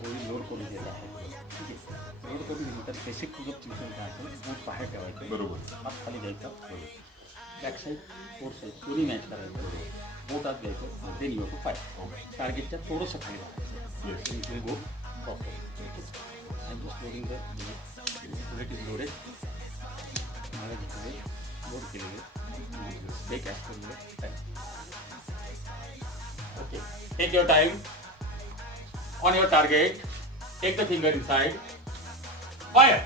ओळी लोड करून घेत आहे. ठीक आहे, लोड करून घेतल्यानंतर बेसिक तुझं पोझिशन काय असेल, बूट बाहेर ठेवायचं, बरोबर. हात खाली द्यायचा, बॅक साईड फोर साईड दोन्ही मॅच करायचं, बोट आत द्यायचं, देन यू टू फाईट. टार्गेटच्या थोडंसं खाली राहायचं, बोट प्रॉपर. आणि just loading bullet is loaded, मागे घेतलेले, लोड केलेले, ब्रेक ॲश केलेले. Okay, take your time on your target, take the finger inside, fire.